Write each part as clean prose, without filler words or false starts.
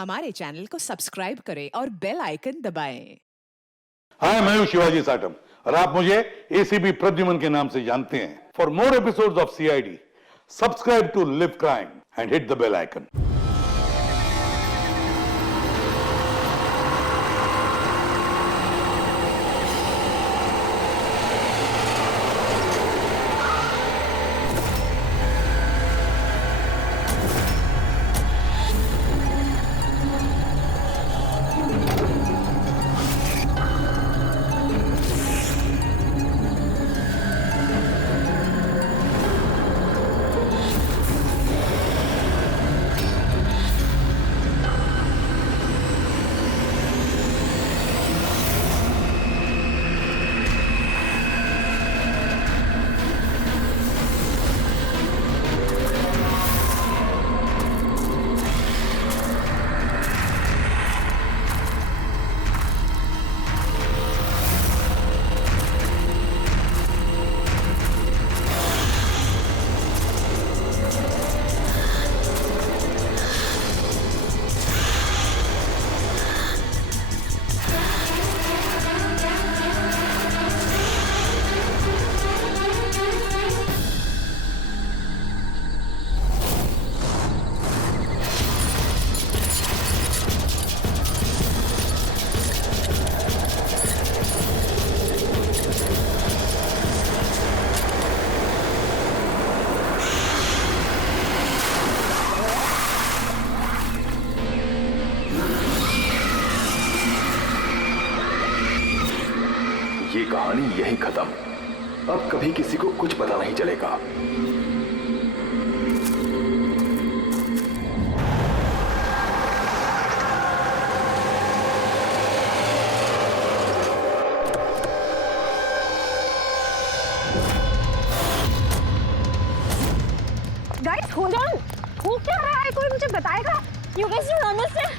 हमारे चैनल को सब्सक्राइब करें और बेल आइकन दबाएं। हाय, मैं हूं शिवाजी साटम और आप मुझे एसीपी प्रद्युमन के नाम से जानते हैं। For more episodes of CID, subscribe to Liv Crime and hit the bell icon. ये कहानी यहीं खत्म। अब कभी किसी को कुछ पता नहीं चलेगा। गाइस होल्ड ऑन, हो क्या रहा है? कोई मुझे बताएगा? You guys don't understand.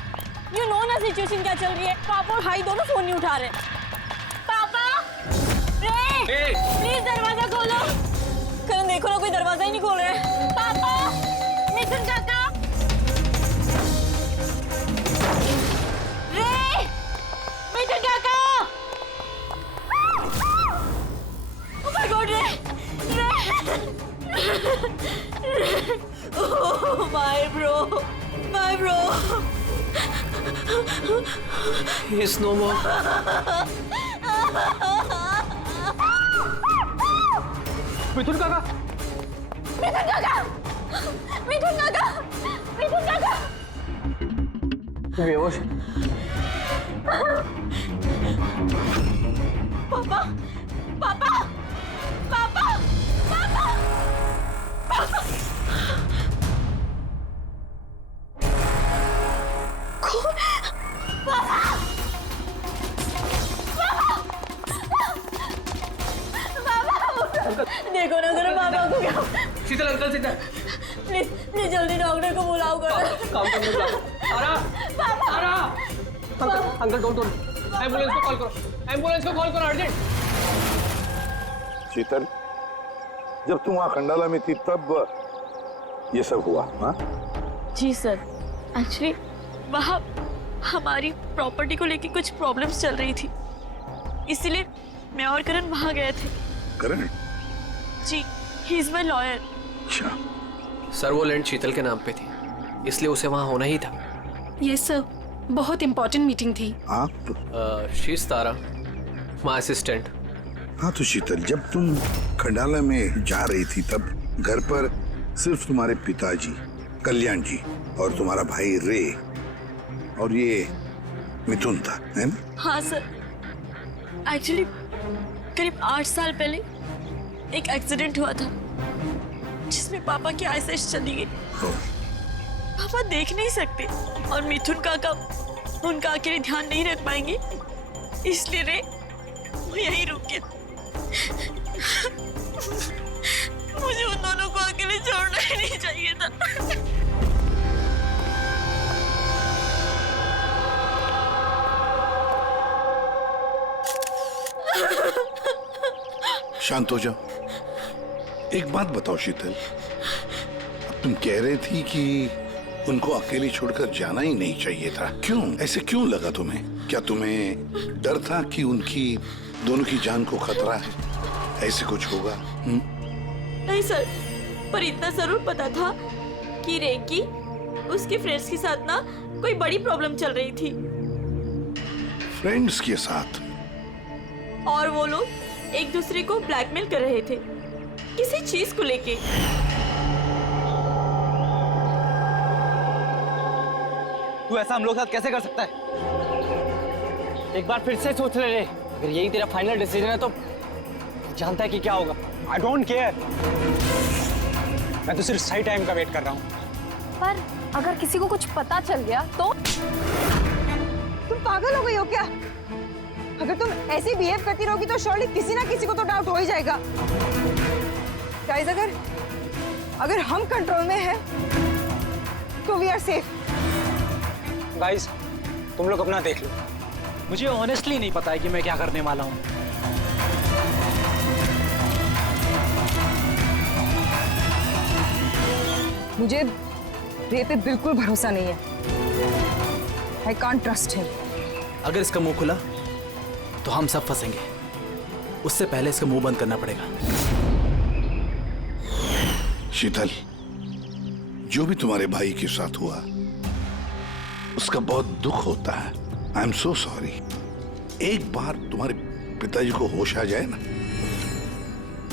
You know ना सिचुएशन क्या चल रही है। पापा और भाई दोनों फोन नहीं उठा रहे। पापा, रे, प्लीज दरवाजा खोलो। करण देखो ना, कोई दरवाजा ही नहीं खोल रहा है। पापा, मिथुन काका, रे, मिथुन काका। Oh my God, रे, oh my bro. He's no more. मिथुन काका, बेहोश। पापा। देखो ना जरा पापा को क्या। शीतल अंकल सीधा। प्लीज जल्दी डॉक्टर को बुलाओ करो। काम करने जाओ। आरा। Uncle don't. एम्बुलेंस को कॉल करो अर्जेंट। शीतल, जब तुम वहां खंडाला में थी तब ये सब हुआ? हाँ जी सर, एक्चुअली वहाँ हमारी प्रॉपर्टी को लेके कुछ प्रॉब्लम्स चल रही थी, इसीलिए मैं और करण वहाँ गए थे। करण? जी, ही इज माय लॉयर। अच्छा। सर वो लैंड शीतल के नाम पे थी, इसलिए उसे वहाँ होना ही था। यस सर, बहुत इंपॉर्टेंट मीटिंग थी। आप? शीज तारा, माय असिस्टेंट। हाँ तो शीतल, जब तुम खंडाला में जा रही थी तब घर पर सिर्फ तुम्हारे पिताजी कल्याण जी और तुम्हारा भाई रे और ये मिथुन था, है ना? हाँ सर, एक्चुअली करीब 8 साल पहले एक एक्सीडेंट हुआ था जिसमें पापा की आईसाइट चली गई। पापा देख नहीं सकते और मिथुन काका उनका अकेले ध्यान नहीं रख पाएंगे, इसलिए रे वो यहीं रुक गया। मुझे उन दोनों को अकेले छोड़ना ही नहीं चाहिए था। शांत हो जाओ। एक बात बताओ शीतल, अब तुम कह रही थी कि उनको अकेली छोड़कर जाना ही नहीं चाहिए था। क्यों? ऐसे क्यों लगा तुम्हें? क्या तुम्हें डर था कि उनकी दोनों की जान को खतरा है? ऐसे कुछ होगा? नहीं सर, पर इतना जरूर पता था कि रे की उसके फ्रेंड्स के साथ ना कोई बड़ी प्रॉब्लम चल रही थी। फ्रेंड्स के साथ? और वो लोग एक दूसरे को ब्लैकमेल कर रहे थे किसी चीज को लेके। तू ऐसा हम लोग के साथ कैसे कर सकता है? एक बार फिर से सोच ले रे। अगर यही तेरा फाइनल डिसीजन है तो जानता है कि क्या होगा। I don't care. मैं तो सिर्फ सही टाइम का वेट कर रहा हूँ। पर अगर किसी को कुछ पता चल गया तो? तुम पागल हो गई हो क्या? अगर तुम ऐसे बिहेव करती रहोगी तो श्योरली किसी ना किसी को तो डाउट हो ही जाएगा। गाइस, अगर हम कंट्रोल में हैं तो वी आर सेफ। गाइस, तुम लोग अपना देख लो। मुझे ऑनेस्टली नहीं पता है कि मैं क्या करने वाला हूँ। मुझे रे पे बिल्कुल भरोसा नहीं है। I can't trust him. अगर इसका मुंह खुला तो हम सब फंसेंगे। उससे पहले इसका मुंह बंद करना पड़ेगा। शीतल, जो भी तुम्हारे भाई के साथ हुआ उसका बहुत दुख होता है। I am so sorry. एक बार तुम्हारे पिताजी को होश आ जाए ना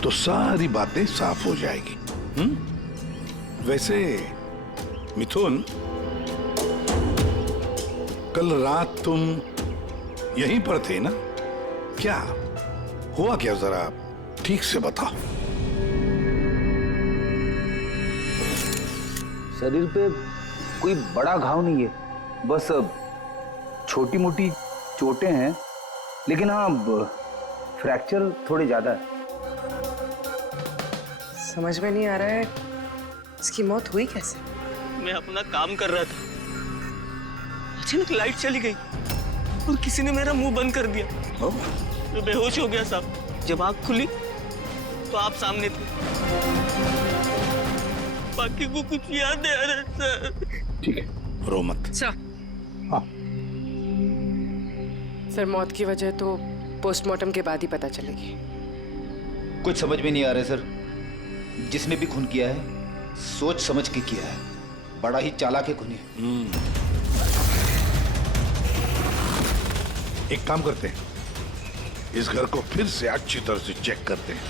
तो सारी बातें साफ हो जाएगी। वैसे मिथुन, कल रात तुम यहीं पर थे ना? क्या हुआ? क्या जरा ठीक से बताओ। शरीर पे कोई बड़ा घाव नहीं है, बस छोटी मोटी चोटें हैं, लेकिन हाँ फ्रैक्चर थोड़े ज्यादा है। समझ में नहीं आ रहा है इसकी मौत हुई कैसे? मैं अपना काम कर रहा था, अचानक लाइट चली गई और किसी ने मेरा मुंह बंद कर दिया। मैं बेहोश हो गया साहब। जब आँख खुली तो आप सामने थे। बाकी को कुछ याद नहीं आ रहा सर। ठीक है, रो मत। सर, मौत की वजह तो पोस्टमार्टम के बाद ही पता चलेगी। कुछ समझ में नहीं आ रहा है सर। जिसने भी खून किया है सोच समझ के किया है। बड़ा ही चालाक है खूनी। एक काम करते हैं, इस घर को फिर से अच्छी तरह से चेक करते हैं।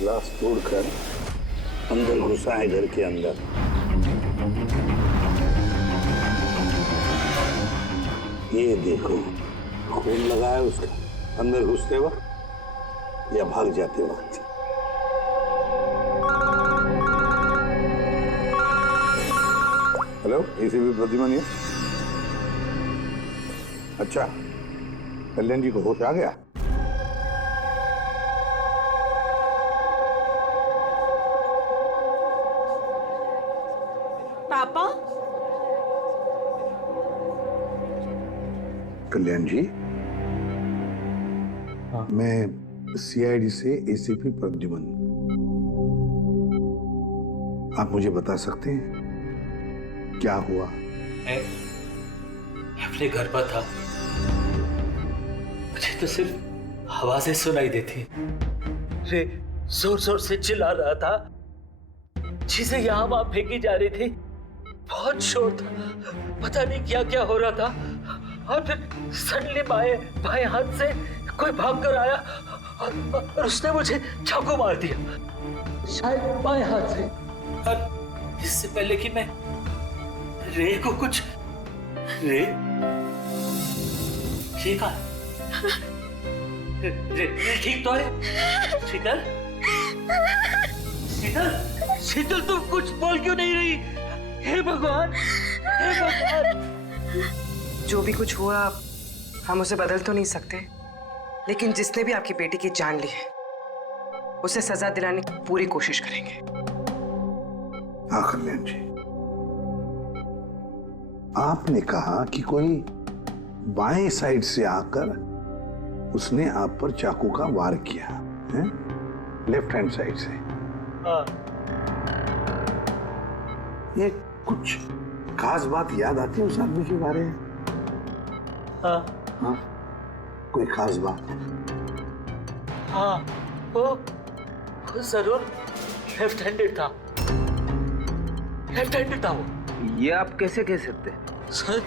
ग्लास तोड़कर अंदर घुसा है घर के अंदर। ये देखो, खून लगा है उसका अंदर घुसते वक्त या भाग जाते वक्त। हेलो, एसीपी प्रद्युमन है। अच्छा, कल्याण जी को होश आ गया? पापा, कल्याण जी, मैं सीआईडी से एसीपी प्रद्युमन। आप मुझे बता सकते हैं क्या हुआ? मैं अपने घर पर था। मुझे तो सिर्फ आवाजें सुनाई देती। रे जोर जोर से चिल्ला रहा था, चीजें यहाँ वहां फेंकी जा रही थी। बहुत शोर था, पता नहीं क्या क्या हो रहा था। और फिर सडनली बाएं हाथ से कोई भाग कर आया और उसने मुझे चाकू मार दिया, शायद बाएं हाथ से। और इससे पहले कि मैं रे को कुछ रे ठीक है? रे ठीक तो है? शीतल, शीतल, शीतल, तुम कुछ बोल क्यों नहीं रही? हे भगवान, हे भगवान। जो भी कुछ हुआ हम उसे बदल तो नहीं सकते, लेकिन जिसने भी आपकी बेटी की जान ली है उसे सजा दिलाने की पूरी कोशिश करेंगे। हाँ कल्याण जी, आपने कहा कि कोई बाएं साइड से आकर उसने आप पर चाकू का वार किया है, लेफ्ट हैंड साइड से। हाँ। ये कुछ खास बात याद आती है उस आदमी के बारे में? हाँ। हाँ, कोई खास बात? हाँ, वो जरूर लेफ्ट हैंडेड था। लेफ्ट हैंडेड था वो। ये आप कैसे कह सकते? सर,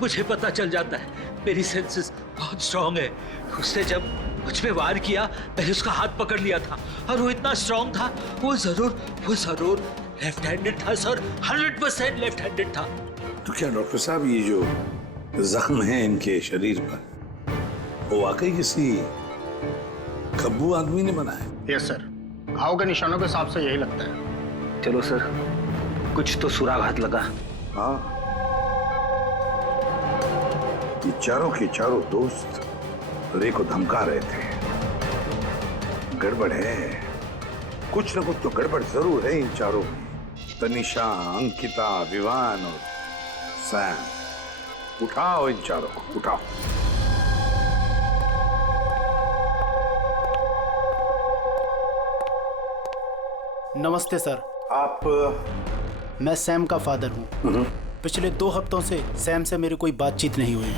मुझे पता चल जाता है, मेरी सेंसेस बहुत स्ट्रांग है। उसने जब मुझ पे वार किया, मैंने उसका हाथ पकड़ लिया था और वो इतना स्ट्रांग था, वो जरूर लेफ्ट हैंडेड था सर, 100% लेफ्ट हैंडेड था। तो क्या डॉक्टर साहब, ये जो जख्म है इनके शरीर पर, वो वाकई किसी खब्बू आदमी ने बनाया? यस सर, घाव के निशानों के हिसाब से यही लगता है। चलो सर, कुछ तो सुराग लगा। हाँ, ये चारों के चारों दोस्त रे को धमका रहे थे। गड़बड़ है, कुछ न कुछ तो गड़बड़ जरूर है इन चारों में। तनिषा, अंकिता, विवान और सैम। उठाओ इन चारों को, उठाओ। नमस्ते सर। आप? मैं सैम का फादर हूँ। पिछले 2 हफ्तों से सैम से मेरी कोई बातचीत नहीं हुई।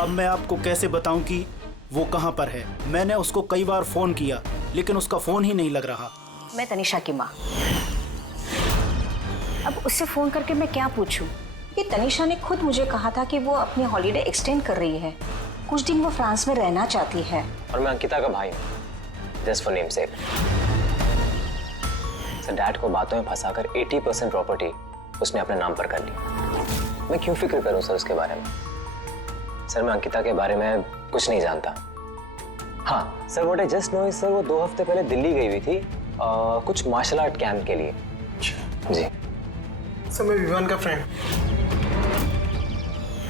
अब मैं आपको कैसे बताऊं कि वो कहाँ पर है। मैंने उसको कई बार फोन किया, लेकिन उसका फोन ही नहीं लग रहा। मैं तनिषा की माँ। अब उससे फोन करके मैं क्या पूछूं? ये तनिषा ने खुद मुझे कहा था कि वो अपनी हॉलीडे एक्सटेंड कर रही है, कुछ दिन वो फ्रांस में रहना चाहती है। और मैं अंकिता का भाई हूँ, just for name sec. Sir, dad को बातों में फंसाकर 80% प्रॉपर्टी उसने अपने नाम पर कर ली। मैं क्यों फिक्र करूं सर उसके बारे में? सर, मैं अंकिता के बारे में कुछ नहीं जानता। हाँ sir, what I just know is sir, वो 2 हफ्ते पहले दिल्ली गई हुई थी कुछ मार्शल आर्ट कैंप के लिए। जी सर, मैं विवान का फ्रेंड।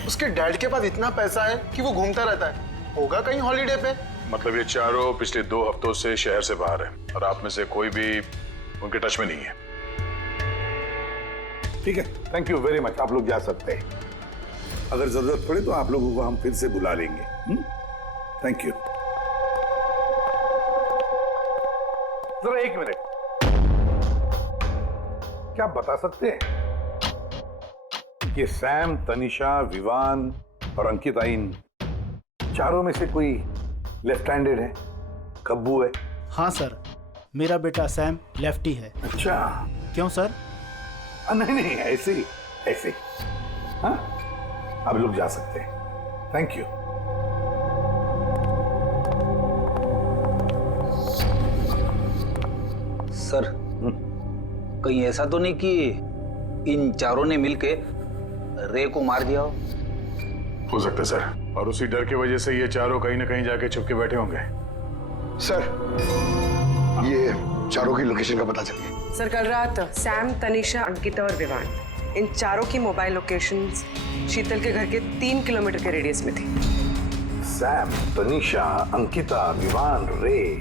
उसके डैड के पास इतना पैसा है कि वो घूमता रहता है। होगा कहीं हॉलीडे पे। मतलब ये चारों पिछले 2 हफ्तों से शहर से बाहर है और आप में से कोई भी उनके टच में नहीं है। ठीक है, थैंक यू वेरी मच। आप लोग जा सकते हैं। अगर जरूरत पड़े तो आप लोगों को हम फिर से बुला लेंगे। Thank you. जरा 1 मिनट, क्या आप बता सकते हैं कि सैम, तनिषा, विवान और अंकिता, इन चारों में से कोई लेफ्ट हैंडेड है, खब्बू है? हाँ सर, मेरा बेटा सैम लेफ्टी है। अच्छा। क्यों सर? नहीं, ऐसे ही, ऐसे। हाँ, आप लोग जा सकते हैं। Thank you. सर, कहीं ऐसा तो नहीं कि इन चारों ने मिलके रे को मार दिया हो सकता है सर, और उसी डर की वजह से ये चारों कहीं ना कहीं जाके छुप के बैठे होंगे। सर, ये चारों की लोकेशन का पता चल गया। सर, कल रात सैम, तनिषा, अंकिता और विवान, इन चारों की मोबाइल लोकेशंस शीतल के घर के 3 किलोमीटर के रेडियस में थी। सैम, तनिषा, अंकिता, विवान, रे,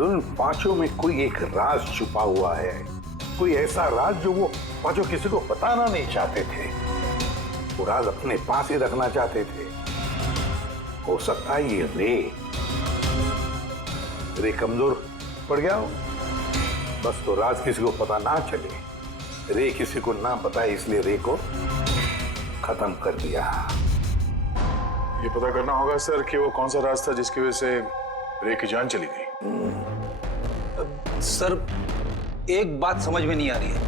उन पांचों में कोई एक राज छुपा हुआ है। कोई ऐसा राज जो वो पांचों किसी को बताना नहीं चाहते थे। वो राज अपने पास ही रखना चाहते थे। हो सकता है ये रे कमजोर पड़ गया हो, बस तो राज किसी को पता ना चले। रे किसी को ना बताए, इसलिए रे को खत्म कर दिया। ये पता करना होगा सर कि वो कौन सा राज था जिसकी वजह से रे की जान चली गई। सर, एक बात समझ में नहीं आ रही है,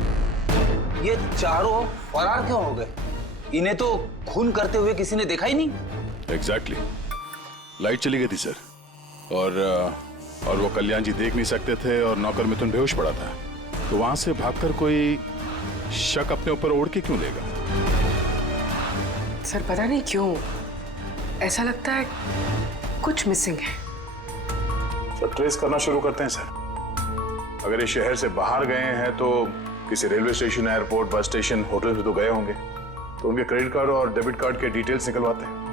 ये चारों फरार क्यों हो गए? इन्हें तो खून करते हुए किसी ने देखा ही नहीं। एग्जैक्टली, लाइट चली गई थी सर, और वो कल्याण जी देख नहीं सकते थे और नौकर मिथुन बेहोश पड़ा था, तो वहां से भागकर कोई शक अपने ऊपर ओढ़ के क्यों लेगा? सर, पता नहीं क्यों ऐसा लगता है कुछ मिसिंग है। सर, ट्रेस करना शुरू करते हैं सर। अगर ये शहर से बाहर गए हैं तो किसी railway station, airport, bus station, hotel में तो गए होंगे, तो उनके क्रेडिट कार्ड और डेबिट कार्ड के डिटेल्स निकलवाते हैं।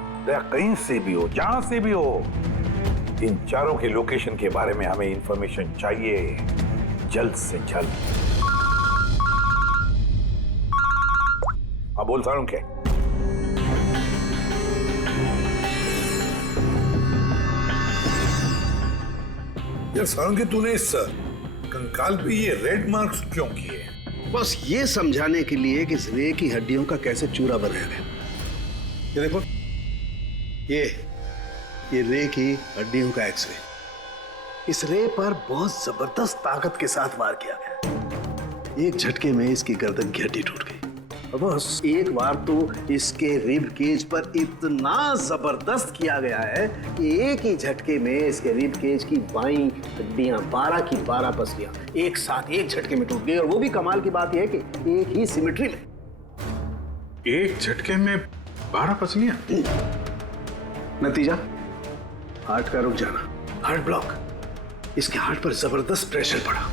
कहीं से भी हो, जहां से भी हो, इन चारों के लोकेशन के बारे में हमें इंफॉर्मेशन चाहिए, जल्द से जल्द। हाँ बोल सारुण क्या? यार सारुण के तूने इस कंकाल पे ये रेड मार्क्स क्यों किए? बस ये समझाने के लिए कि इस रे की हड्डियों का कैसे चूरा बनाया गया। ये देखो, ये रे की हड्डियों का एक्सरे। इस रे पर बहुत जबरदस्त ताकत के साथ वार किया गया। एक झटके में इसकी गर्दन की हड्डी टूट गई। बस एक बार तो इसके रिब केज पर इतना जबरदस्त किया गया है कि एक ही झटके में इसके रिब केज की बाईं हड्डियां 12 की 12 पसलियां एक साथ एक झटके में टूट गई। और वो भी कमाल की बात यह है कि एक ही सिमेट्री में। एक झटके में 12 पसलियां? नतीजा हार्ट का रुक जाना, हार्ट ब्लॉक। इसके हार्ट पर जबरदस्त प्रेशर पड़ा।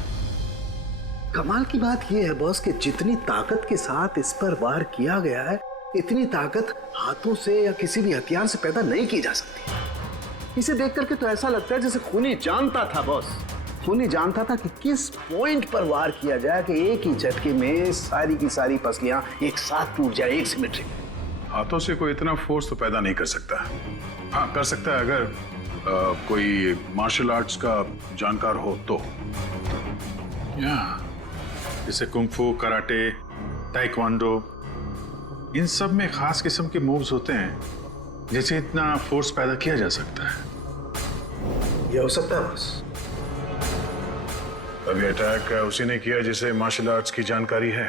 कमाल की बात यह है बॉस कि जितनी ताकत के साथ इस पर वार किया गया है, इतनी ताकत हाथों से या किसी भी हथियार से पैदा नहीं की जा सकती। इसे देख करके तो ऐसा लगता है जैसे खूनी जानता था बॉस, खूनी जानता था कि किस पॉइंट पर वार किया जाए कि एक ही झटके में सारी की सारी पसलियां एक साथ टूट जाए एक सिमेट्री में। हाथों से कोई इतना फोर्स तो पैदा नहीं कर सकता। हाँ कर सकता है अगर कोई मार्शल आर्ट्स का जानकार हो तो। जैसे कुंग-फू, कराटे, ताइक्वांडो, इन सब में खास किस्म के मूव्स होते हैं जिससे इतना फोर्स पैदा किया जा सकता है। ये हो सकता है बस। अभी अटैक उसी ने किया जिसे मार्शल आर्ट्स की जानकारी है,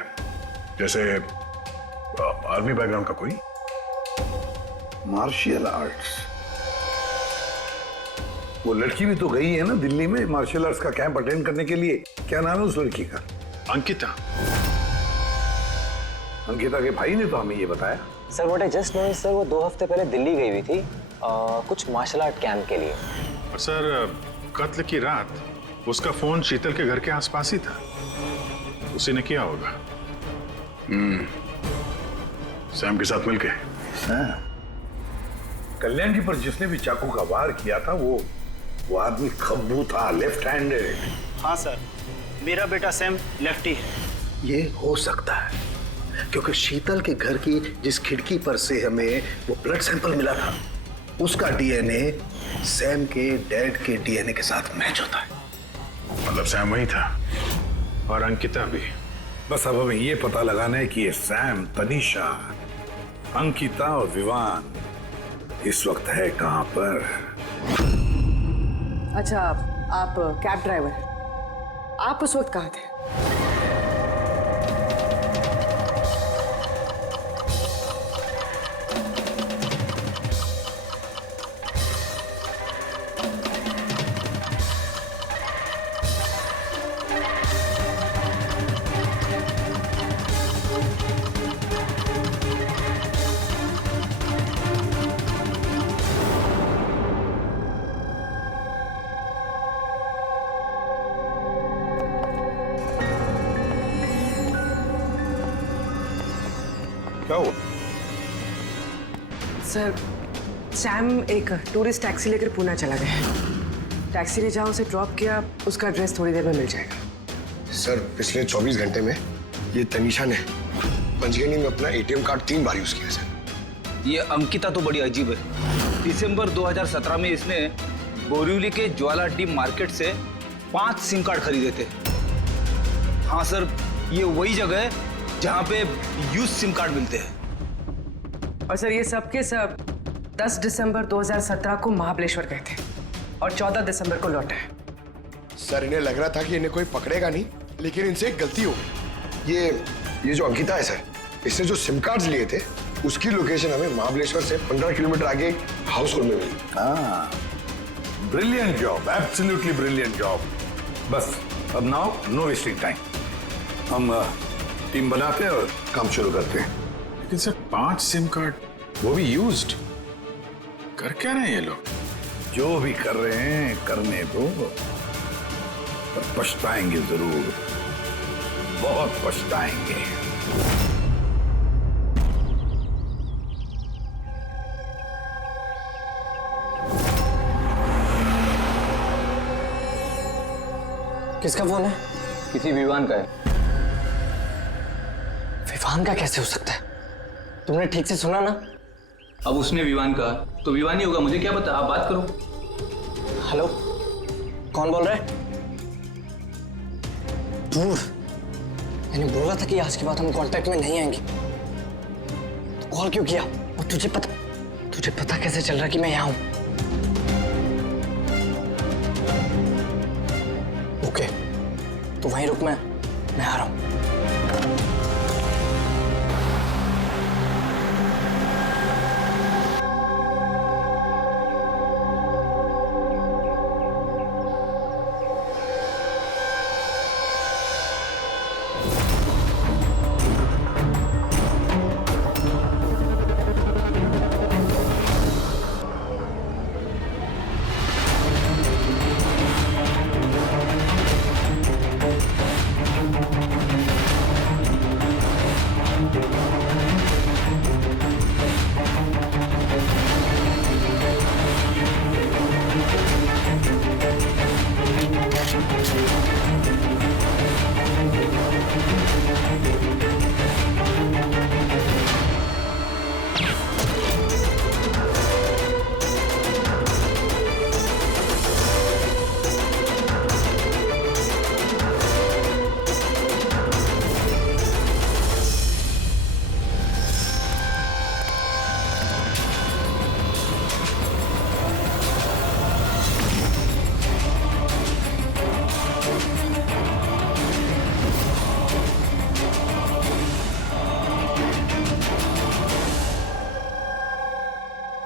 जैसे आर्मी बैकग्राउंड का कोई। Martial arts? वो लड़की भी तो गई है ना दिल्ली में मार्शल आर्ट्स का कैंप अटेंड करने के लिए। क्या नाम है उस लड़की का? अंकिता। अंकिता के भाई ने तो हमें ये बताया। Sir what I just know sir, वो 2 हफ्ते पहले दिल्ली गई हुई थी कुछ मार्शल आर्ट कैंप के लिए। और सर कत्ल की रात उसका फोन शीतल के घर के आसपास ही था। उसी ने किया होगा। सैम के साथ मिलके। कल्याण जी पर जिसने भी चाकू का वार किया था वो आदमी खब्बू था, लेफ्ट हैंडेड। हाँ सर, मेरा बेटा सैम लेफ्टी है। ये हो सकता है क्योंकि शीतल के घर की जिस खिड़की पर से हमें वो ब्लड सैंपल मिला था, उसका डीएनए सैम के डैड के डीएनए के साथ मैच होता है। मतलब सैम वही था और अंकिता भी। बस अब हमें ये पता लगाना है कि ये सैम, तनीषा, अंकिता और विवान इस वक्त है कहां पर। अच्छा, आप कैब ड्राइवर, आप उस वक्त कहाँ थे? क्या हुआ? सर, सैम एक टूरिस्ट टैक्सी लेकर पूना चला गया। टैक्सी ने जहाँ उसे ड्रॉप किया उसका एड्रेस थोड़ी देर में मिल जाएगा। सर पिछले 24 घंटे में ये तनीषा ने पंचगनी में अपना एटीएम कार्ड 3 बार यूज किया सर। ये अंकिता तो बड़ी अजीब है। दिसंबर 2017 में इसने बोरिवली के ज्वाला डी मार्केट से 5 सिम कार्ड खरीदे थे। हाँ सर, ये वही जगह है जहाँ पे यूज सिम कार्ड मिलते हैं। और सर ये सब के सब 10 दिसंबर 2017 को महाबलेश्वर गए थे और 14 दिसंबर को लौटे। सर इन्हें लग रहा था कि इन्हें कोई पकड़ेगा नहीं, लेकिन इनसे एक गलती हो गई। ये जो अंकिता है सर, इसने जो सिम कार्ड्स लिए थे उसकी लोकेशन हमें महाबलेश्वर से 15 किलोमीटर आगे हाउस होल्ड में मिली। हाँ, brilliant job, absolutely brilliant job. बस अब नाउ नो वेस्टिंग टाइम, हम टीम बनाते हैं और काम शुरू करते हैं। लेकिन सर 5 सिम कार्ड, वो भी यूज्ड, कर क्या रहे हैं ये लोग? जो भी कर रहे हैं करने दो, पर पछताएंगे जरूर, बहुत पछताएंगे। किसका फोन है? किसी विवान का है। विवान का कैसे हो सकता है? तुमने ठीक से सुना ना? अब उसने विवान कहा तो विवान ही होगा, मुझे क्या पता, आप बात करो। हेलो, कौन बोल रहा है? दूर। मैंने बोला था कि आज के बाद हम कांटेक्ट में नहीं आएंगे। तो कॉल क्यों किया? और तुझे पता कैसे चल रहा कि मैं यहाँ हूँ? ओके, तो वहीं रुक, मैं आ रहा हूँ।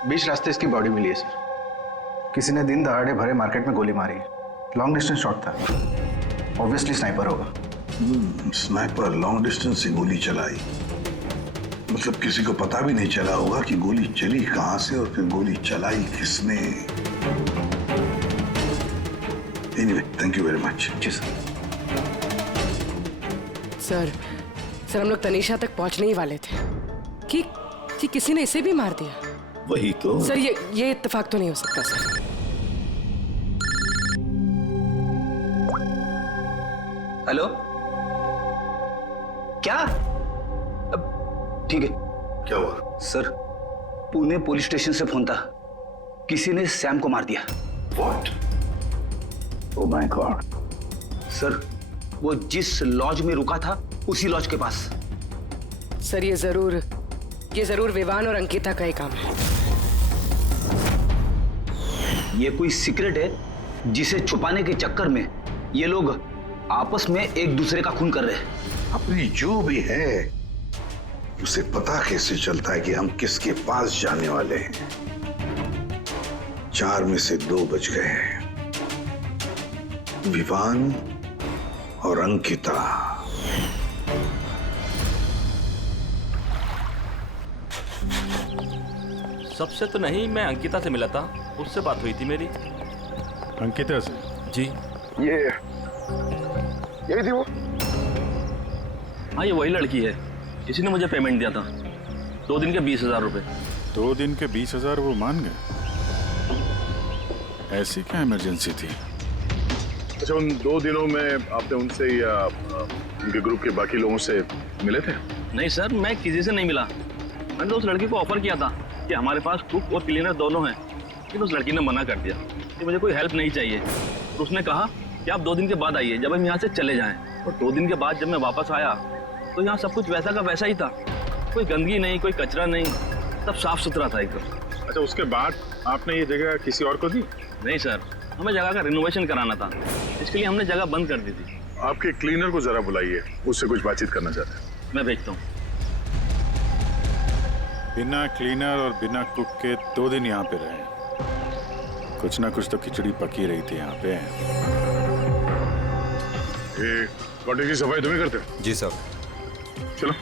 बीच रास्ते इसकी बॉडी मिली है सर। किसी ने दिन दहाड़े भरे मार्केट में गोली मारी है। लॉन्ग डिस्टेंस शॉट था, ऑब्वियसली स्नाइपर होगा। स्नाइपर लॉन्ग डिस्टेंस से गोली चलाई, मतलब किसी को पता भी नहीं चला होगा कि गोली चली कहां से और फिर गोली चलाई किसने। Anyway, thank you very much. जी सर। सर हम लोग तनीषा तक पहुंचने ही वाले थे कि किसी ने इसे भी मार दिया। वही तो सर, ये इत्तेफाक तो नहीं हो सकता सर। हेलो, क्या? ठीक है। क्या हुआ? सर, पुणे पुलिस स्टेशन से फोन था, किसी ने सैम को मार दिया। What? Oh my God. Sir, वो जिस लॉज में रुका था उसी लॉज के पास। सर, ये जरूर विवान और अंकिता का ही काम है। ये कोई सीक्रेट है जिसे छुपाने के चक्कर में ये लोग आपस में एक दूसरे का खून कर रहे हैं। अपनी जो भी है उसे पता कैसे चलता है कि हम किसके पास जाने वाले हैं? 4 में से 2 बच गए हैं, विवान और अंकिता। सबसे तो नहीं, मैं अंकिता से मिला था, उससे बात हुई थी मेरी। अंकिता से? जी। यही थी वो? हाँ, ये वही लड़की है, इसी ने मुझे पेमेंट दिया था, 2 दिन के 20,000 रुपए। 2 दिन के 20,000 वो मान गए? ऐसी क्या इमरजेंसी थी? अच्छा, उन 2 दिनों में आपने उनसे या उनके ग्रुप के बाकी लोगों से मिले थे? नहीं सर, मैं किसी से नहीं मिला। मैंने तो उस लड़की को ऑफर किया था कि हमारे पास कुक और क्लीनर दोनों हैं, लेकिन उस लड़की ने मना कर दिया कि मुझे कोई हेल्प नहीं चाहिए। और उसने कहा कि आप 2 दिन के बाद आइए, जब हम यहाँ से चले जाएं। और 2 दिन के बाद जब मैं वापस आया तो यहाँ सब कुछ वैसा का वैसा ही था, कोई गंदगी नहीं, कोई कचरा नहीं, सब साफ सुथरा था एकदम। अच्छा, उसके बाद आपने ये जगह किसी और को दी? नहीं सर, हमें जगह का रिनोवेशन कराना था, इसके लिए हमने जगह बंद कर दी थी। आपके क्लीनर को जरा बुलाइए, उससे कुछ बातचीत करना चाहते हैं। मैं भेजता हूँ। बिना क्लीनर और बिना कुक के 2 दिन यहाँ पे रहे, कुछ ना कुछ तो खिचड़ी पकी रही थी यहाँ पे। ये कॉटेज की सफाई तुम्हें करते हो? जी सर। चलो।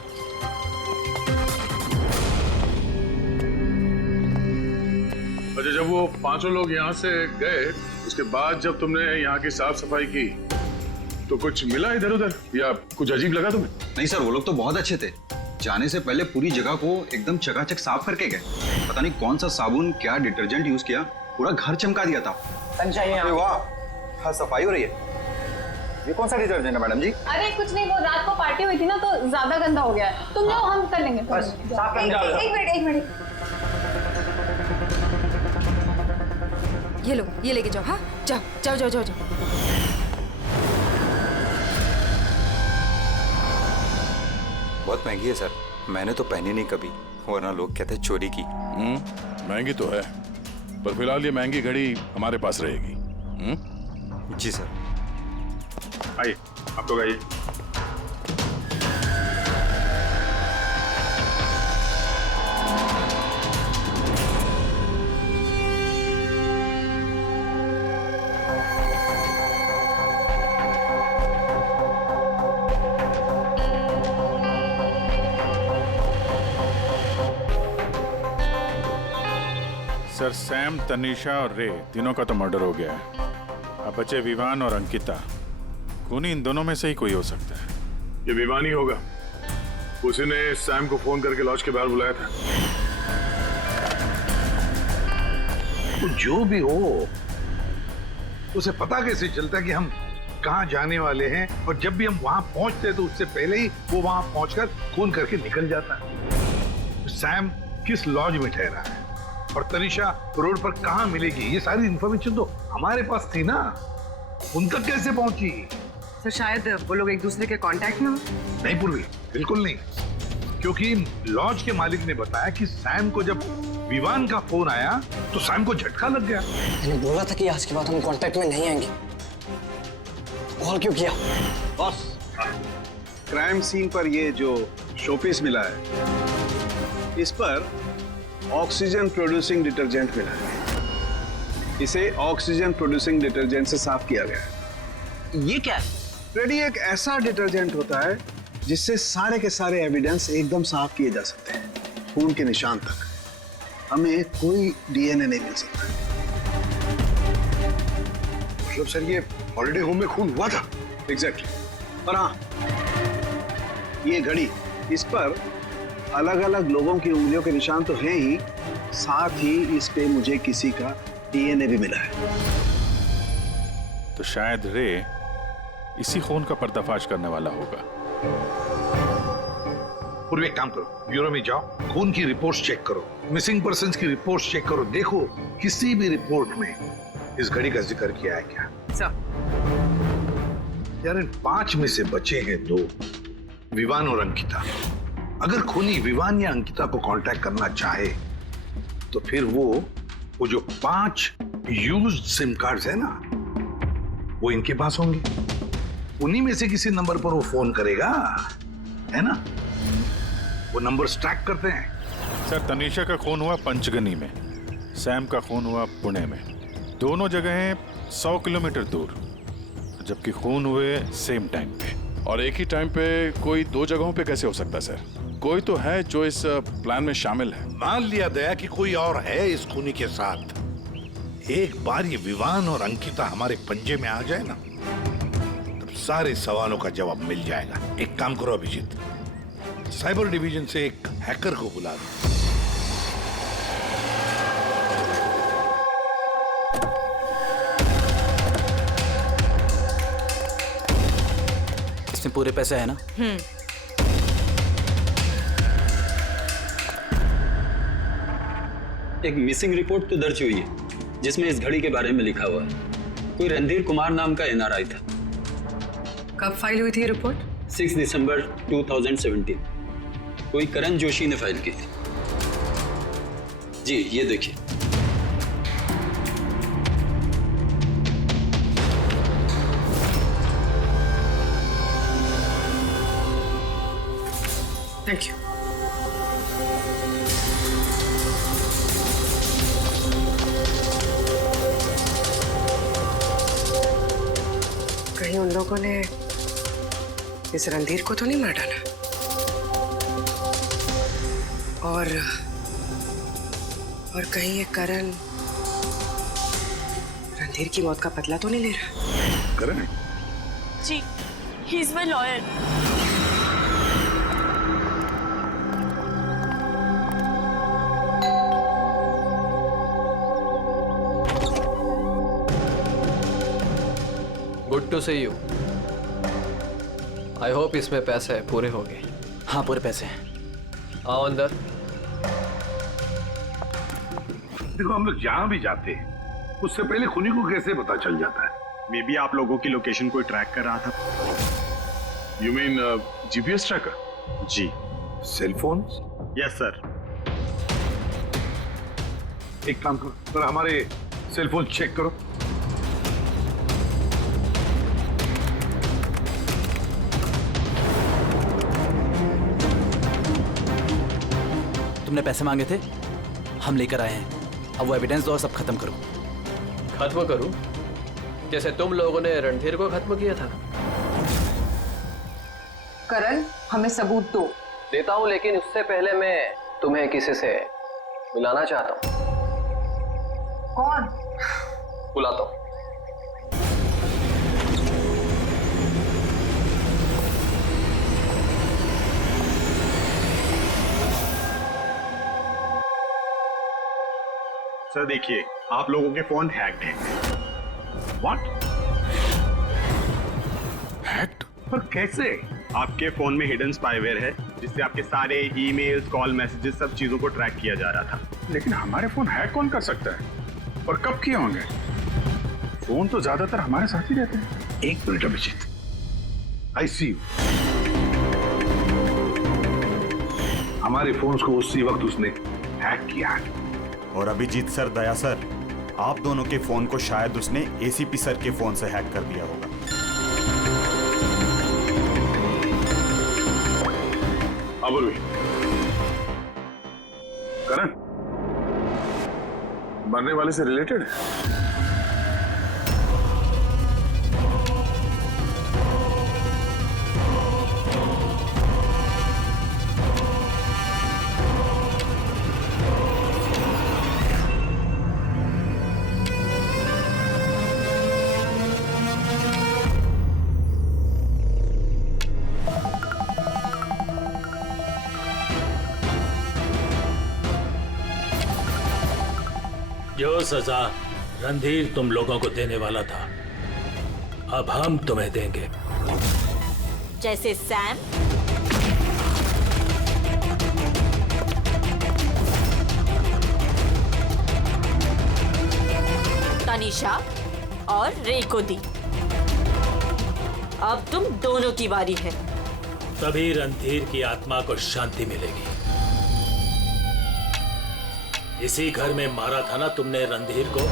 अच्छा, जब वो 5 लोग यहाँ से गए, उसके बाद जब तुमने यहाँ की साफ सफाई की तो कुछ मिला इधर उधर या कुछ अजीब लगा तुम्हें? नहीं सर, वो लोग तो बहुत अच्छे थे। जाने से पहले पूरी जगह को एकदम चकाचक साफ करके गए। पता नहीं कौन सा साबुन, क्या डिटर्जेंट यूज किया, पूरा घर चमका दिया था। संजय, वाह, हाँ, सफाई हो रही है। ये कौन सा डिटर्जेंट है मैडम जी? अरे कुछ नहीं, वो रात को पार्टी हुई थी ना तो ज्यादा गंदा हो गया है। तुम जाओ, हम कर लेंगे। एक मिनट। ये लो, ये लेके जाओ। हाँ, जाओ। बहुत महंगी है सर, मैंने तो पहनी नहीं कभी, वरना लोग कहते हैं चोरी की। महंगी तो है, पर फिलहाल ये महंगी घड़ी हमारे पास रहेगी। जी सर। आइए, आप लोग आइए। सर, सैम, तनीषा और रे तीनों का तो मर्डर हो गया है। अब बचे विवान और अंकिता। खूनी इन दोनों में से ही कोई हो सकता है। ये विवान ही होगा, उसी ने सैम को फोन करके लॉज के बाहर बुलाया था। तो जो भी हो, उसे पता कैसे चलता कि हम कहाँ जाने वाले हैं, और जब भी हम वहां पहुंचते तो उससे पहले ही वो वहां पहुंचकर फोन करके निकल जाता है। सैम किस लॉज में ठहरा है और तनीषा रोड पर कहां मिलेगी, ये सारी इंफॉर्मेशन तो हमारे पास थी ना, उन तक कैसे पहुंची? सर शायद वो लोग एक दूसरे के कांटेक्ट में हो। नहीं पूर्वी, बिल्कुल नहीं, क्योंकि लॉज के मालिक ने बताया कि सैम को जब विवान का फोन आया तो सैम को झटका लग गया। मैंने बोला था कि आज के बाद हम कांटेक्ट में नहीं आएंगे। कॉल क्यों किया? बॉस, क्राइम सीन पर ये जो शोपीस मिला है, इस पर ऑक्सीजन प्रोड्यूसिंग डिटर्जेंट मिला है। इसे ऑक्सीजन प्रोड्यूसिंग डिटर्जेंट से साफ किया गया है। ये क्या है? रेडी एक ऐसा डिटर्जेंट होता है जिससे सारे के सारे एविडेंस एकदम साफ किए जा सकते हैं, खून के निशान तक। हमें कोई डीएनए नहीं मिल सकता। मतलब सर, ये हॉलिडे होम में खून हुआ था? एग्जैक्टली। और हाँ, ये घड़ी, इस पर अलग अलग लोगों की उंगलियों के निशान तो हैं ही, साथ ही इस पे मुझे किसी का डीएनए भी मिला है। तो शायद रे इसी खून का पर्दाफाश करने वाला होगा। पूर्व एक काम करो, ब्यूरो में जाओ, खून की रिपोर्ट्स चेक करो, मिसिंग पर्संस की रिपोर्ट्स चेक करो, देखो किसी भी रिपोर्ट में इस घड़ी का जिक्र किया है क्या। यार, इन 5 में से बचे हैं 2, विवान और अंकिता। अगर खूनी विवान या अंकिता को कांटेक्ट करना चाहे तो फिर वो जो 5 यूज्ड सिम कार्ड्स है ना, वो इनके पास होंगे। उन्हीं में से किसी नंबर पर वो फोन करेगा, है ना? वो नंबर ट्रैक करते हैं। सर, तनीषा का खून हुआ पंचगनी में, सैम का खून हुआ पुणे में। दोनों जगहें 100 किलोमीटर दूर, जबकि खून हुए सेम टाइम पे। और एक ही टाइम पे कोई 2 जगहों पे कैसे हो सकता है सर? कोई तो है जो इस प्लान में शामिल है। मान लिया गया कि कोई और है इस खूनी के साथ। एक बार ये विवान और अंकिता हमारे पंजे में आ जाए ना, तब सारे सवालों का जवाब मिल जाएगा। एक काम करो अभिजीत, साइबर डिवीजन से एक हैकर को बुला दो। इसमें पूरे पैसे है ना? एक मिसिंग रिपोर्ट तो दर्ज हुई है जिसमें इस घड़ी के बारे में लिखा हुआ है। कोई रणधीर कुमार नाम का एनआरआई था। कब फाइल हुई थी ये रिपोर्ट? 6 दिसंबर 2017। कोई करण जोशी ने फाइल की थी। जी ये देखिए। Thank you. कहीं उन लोगों ने इस रणधीर को तो नहीं मार डाला? और कहीं ये करण रणधीर की मौत का बदला तो नहीं ले रहा? करण? जी, he is my lawyer. Good to see you. I hope इसमें पैसे पूरे हो गए। हाँ पूरे पैसे हैं। आओ अंदर। देखो हम लोग जहाँ भी जाते हैं उससे पहले खुनी को कैसे पता चल जाता है? मे बी आप लोगों की लोकेशन कोई ट्रैक कर रहा था। You mean GPS tracker? जी। Cell phone? Yes sir. एक काम करो, जरा हमारे सेल फोन चेक करो। तुमने पैसे मांगे थे, हम लेकर आए हैं। अब वो एविडेंस दो और सब खत्म करो। खत्म करूं? जैसे तुम लोगों ने रणधीर को खत्म किया था। करण, हमें सबूत दो। देता हूं, लेकिन उससे पहले मैं तुम्हें किसी से मिलाना चाहता हूं। कौन? बुलाता हूं। सर देखिए, आप लोगों के फोन हैक्ड हैं। व्हाट? हैक्ड? पर कैसे? आपके फोन में हिडन स्पाईवेयर है जिससे आपके सारे ईमेल्स, कॉल, मैसेजेस, सब चीजों को ट्रैक किया जा रहा था। लेकिन हमारे फोन हैक कौन कर सकता है और कब किए होंगे? फोन तो ज्यादातर हमारे साथ ही रहते हैं। एक minute Abhijeet, I see you. हमारे फोन्स को उसी वक्त उसने हैक किया। और अभिजीत सर, दया सर, आप दोनों के फोन को शायद उसने एसीपी सर के फोन से हैक कर दिया होगा। करण, मरने वाले से रिलेटेड है? जो सजा रणधीर तुम लोगों को देने वाला था, अब हम तुम्हें देंगे। जैसे सैम, तनिषा और रे को दी। अब तुम दोनों की बारी है। तभी रणधीर की आत्मा को शांति मिलेगी। इसी घर में मारा था ना तुमने रणधीर को?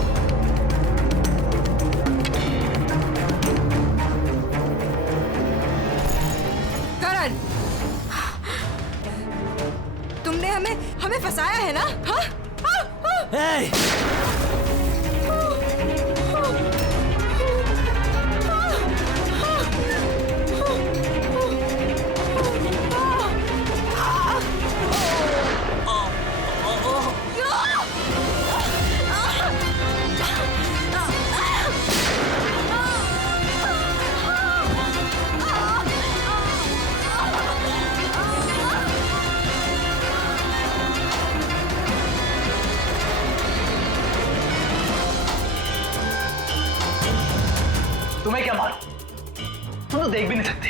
करण, तुमने हमें फंसाया है ना? हाँ? तुम्हें क्या मालूम? तुम तो देख भी नहीं सकते,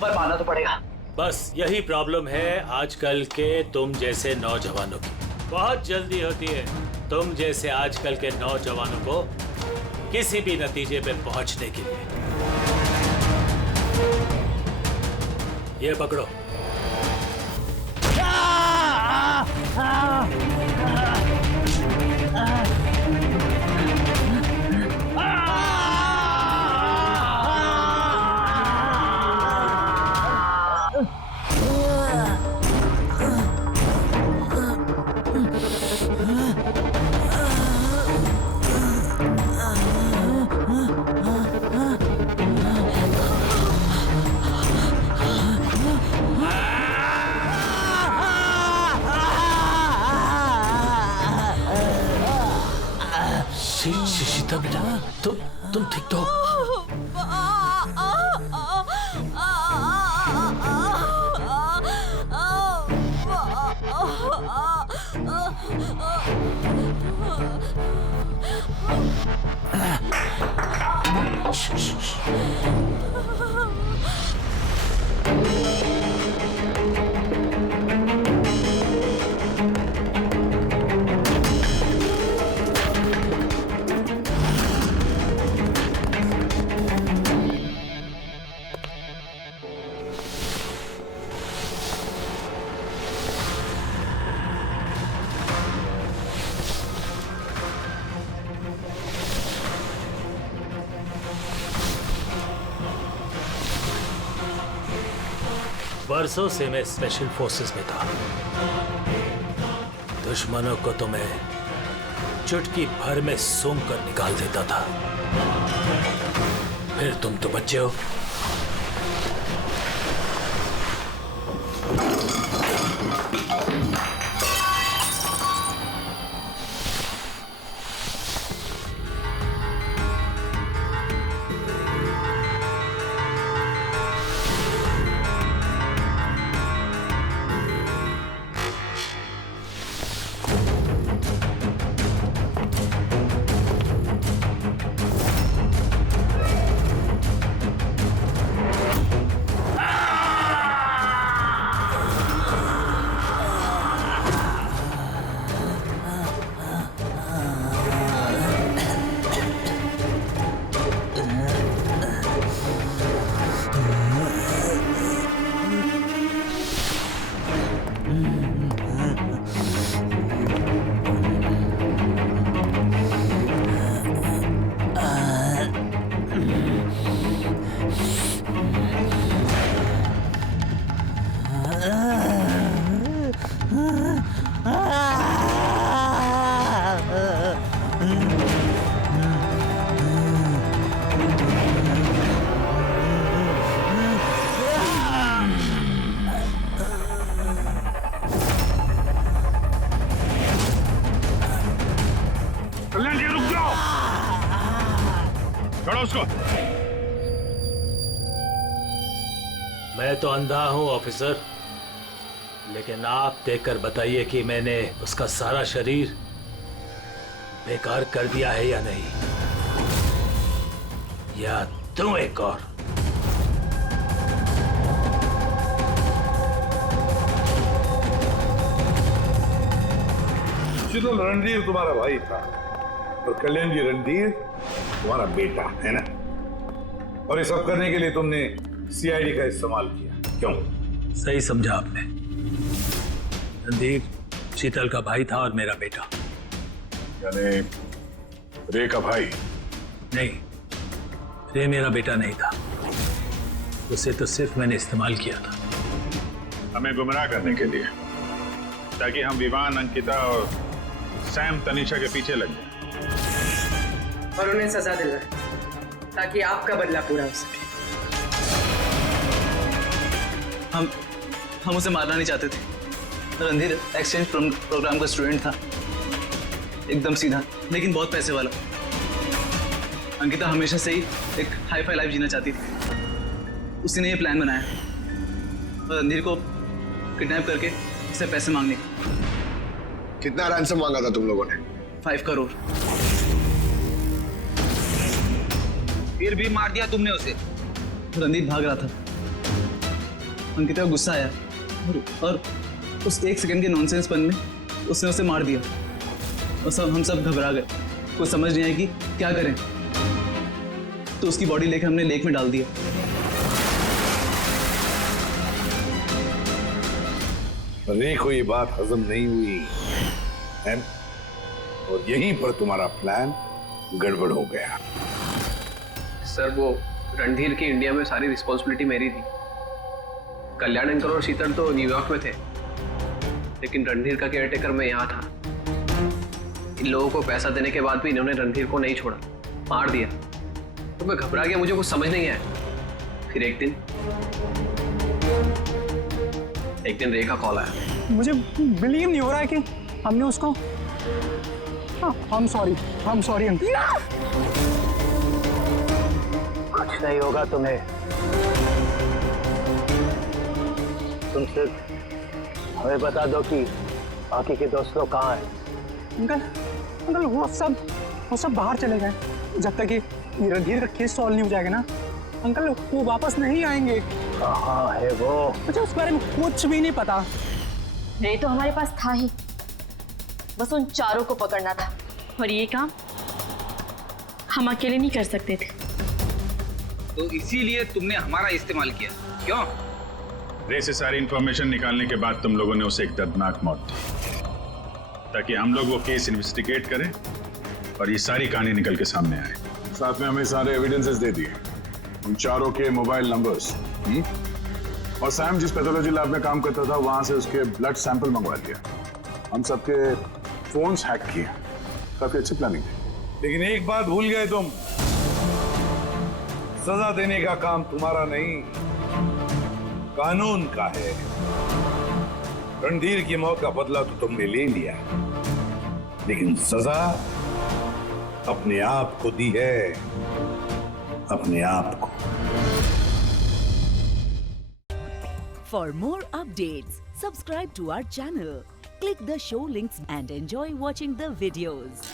पर मानना तो पड़ेगा। बस यही प्रॉब्लम है आजकल के तुम जैसे नौजवानों की। बहुत जल्दी होती है तुम जैसे आजकल के नौजवानों को किसी भी नतीजे पे पहुंचने के लिए। ये पकड़ो। शीता बेटा, तुम ठीक तो? बरसों से मैं स्पेशल फोर्सेस में था। दुश्मनों को तो मैं चुटकी भर में सूंघ कर निकाल देता था। फिर तुम तो बच्चे हो। कल्याण जी रुक जाओ, छोड़ो उसको। मैं तो अंधा हूं ऑफिसर, लेकिन आप देखकर बताइए कि मैंने उसका सारा शरीर बेकार कर दिया है या नहीं, या तू एक और। शीतल, रणधीर तुम्हारा भाई था और कल्याण जी रणधीर तुम्हारा बेटा है ना। और ये सब करने के लिए तुमने सीआईडी का इस्तेमाल किया, क्यों? सही समझा आपने। रणधीर शीतल का भाई था और मेरा बेटा। यानी रे का भाई? नहीं, रे मेरा बेटा नहीं था, उसे तो सिर्फ मैंने इस्तेमाल किया था। हमें गुमराह करने के लिए, ताकि हम विवान, अंकिता और सैम तनीषा के पीछे लग जाएं। और उन्हें सजा दिलवाए ताकि आपका बदला पूरा हो सके। हम उसे मारना नहीं चाहते थे। रणधीर एक्सचेंज प्रोग्राम का स्टूडेंट था, एकदम सीधा लेकिन बहुत पैसे वाला। अंकिता हमेशा से ही एक हाई फाई लाइफ जीना चाहती थी। उसी ने ये प्लान बनाया और रणधीर को किडनैप करके उससे पैसे मांगने। कितना रैंसम मांगा था तुम लोगों ने? 5 करोड़। फिर भी मार दिया तुमने उसे। रणधीर भाग रहा था, अंकिता को गुस्सा आया और उस 1 सेकंड के नॉनसेंसपन में उसने उसे मार दिया। और हम सब घबरा गए, कुछ समझ नहीं आई कि क्या करें। तो उसकी बॉडी लेकर हमने लेक में डाल दिया। रे को ये बात हजम नहीं हुई है और यहीं पर तुम्हारा प्लान गड़बड़ हो गया। सर, वो रणधीर की इंडिया में सारी रिस्पॉन्सिबिलिटी मेरी थी। कल्याण अंकल और शीतल तो न्यूयॉर्क में थे, लेकिन रणधीर का केयरटेकर मैं यहाँ था। इन लोगों को पैसा देने के बाद भी इन्होंने रणधीर को नहीं छोड़ा, मार दिया। तो मैं घबरा गया, मुझे कुछ समझ नहीं आया। फिर एक दिन रे का कॉल आया। मुझे बिलीव नहीं हो रहा है कि हमने उसको। I'm sorry uncle. कुछ नहीं होगा तुम्हें, तुम सिर्फ हमें बता दो कि बाकी के दोस्त लोग कहाँ हैं। अंकल वो सब बाहर चले गए जब तक कि रणधीर का केस सॉल्व नहीं हो जाएगा ना। अंकल वो वापस नहीं आएंगे। कहाँ है वो? मुझे उस बारे में कुछ भी नहीं पता। रे तो हमारे पास था ही, बस उन चारों को पकड़ना था। और ये काम हम अकेले नहीं कर सकते थे। तो इसीलिए तुमने हमारा इस्तेमाल किया, क्यों? रे से सारी इंफॉर्मेशन निकालने के बाद तुम लोगों ने उसे एक दर्दनाक मौत दी, ताकि हम लोग वो केस इन्वेस्टिगेट करें और ये सारी कहानी निकल के सामने आए। साथ में हमें सारे एविडेंसेस दे दिए, उन चारों के मोबाइल नंबर्स और सैम जिस पैथोलॉजी लैब में काम करता था वहां से उसके ब्लड सैंपल मंगवा लिया। हम सबके फोन्स हैक किए। काफी अच्छी प्लानिंग थी। लेकिन एक बात भूल गए तुम, सजा देने का काम तुम्हारा नहीं, कानून का है। रणधीर की मौत का बदला तो तुमने ले लिया, लेकिन सजा अपने आप को दी है, अपने आप को। For more updates, subscribe to our channel, click the show links and enjoy watching the videos.